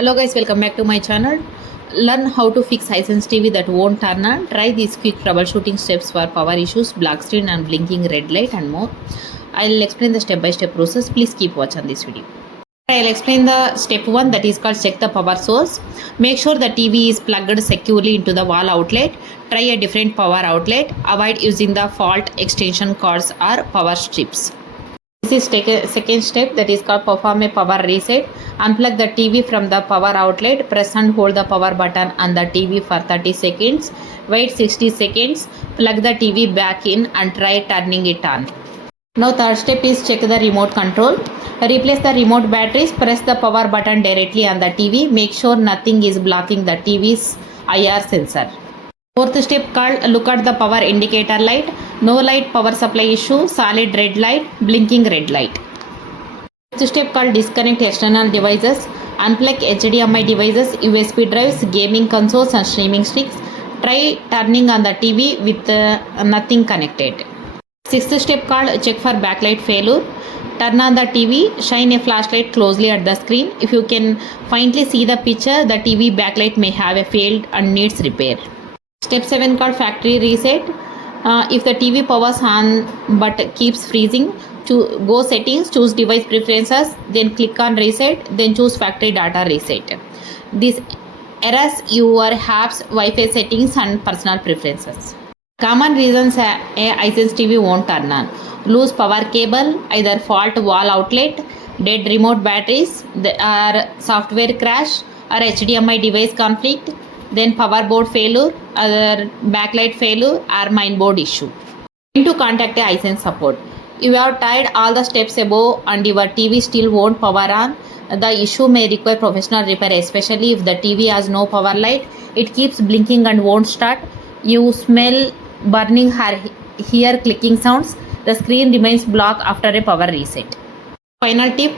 Hello guys, welcome back to my channel. Learn how to fix Hisense TV that won't turn on. Try these quick troubleshooting steps for power issues, black screen and blinking red light and more. I'll explain the step-by-step process. Please keep watching this video. I'll explain the step 1, that is called check the power source. Make sure the TV is plugged securely into the wall outlet. Try a different power outlet. Avoid using the fault extension cords or power strips. This is second step, that is called perform a power reset. Unplug the TV from the power outlet. Press and hold the power button on the TV for 30 seconds. Wait 60 seconds. Plug the TV back in and try turning it on. Now third step is check the remote control. Replace the remote batteries. Press the power button directly on the TV. Make sure nothing is blocking the TV's IR sensor. Fourth step called look at the power indicator light. No light, power supply issue, solid red light, blinking red light. Fifth step called disconnect external devices. Unplug HDMI devices, USB drives, gaming consoles and streaming sticks. Try turning on the TV with nothing connected. Sixth step called check for backlight failure. Turn on the TV, shine a flashlight closely at the screen. If you can faintly see the picture, the TV backlight may have failed and needs repair. Step 7 called factory reset. If the TV powers on but keeps freezing, go settings, choose device preferences, then click on reset, then choose factory data reset. This erase your apps, Wi-Fi settings and personal preferences. Common reasons a Hisense TV won't turn on: loose power cable, either fault wall outlet, dead remote batteries, or software crash, or HDMI device conflict, then power board failure, other backlight failure, or mainboard issue. To contact a Hisense support. You have tried all the steps above and your TV still won't power on. The issue may require professional repair, especially if the TV has no power light. It keeps blinking and won't start. You smell burning or hear clicking sounds. The screen remains blocked after a power reset. Final tip: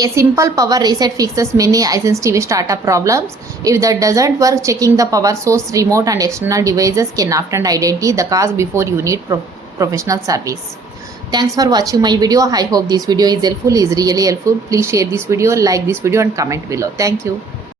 a simple power reset fixes many Hisense TV startup problems. If that doesn't work, checking the power source, remote and external devices can often identify the cause before you need professional service. Thanks for watching my video. I hope this video is really helpful. Please share this video, like this video and comment below. Thank you.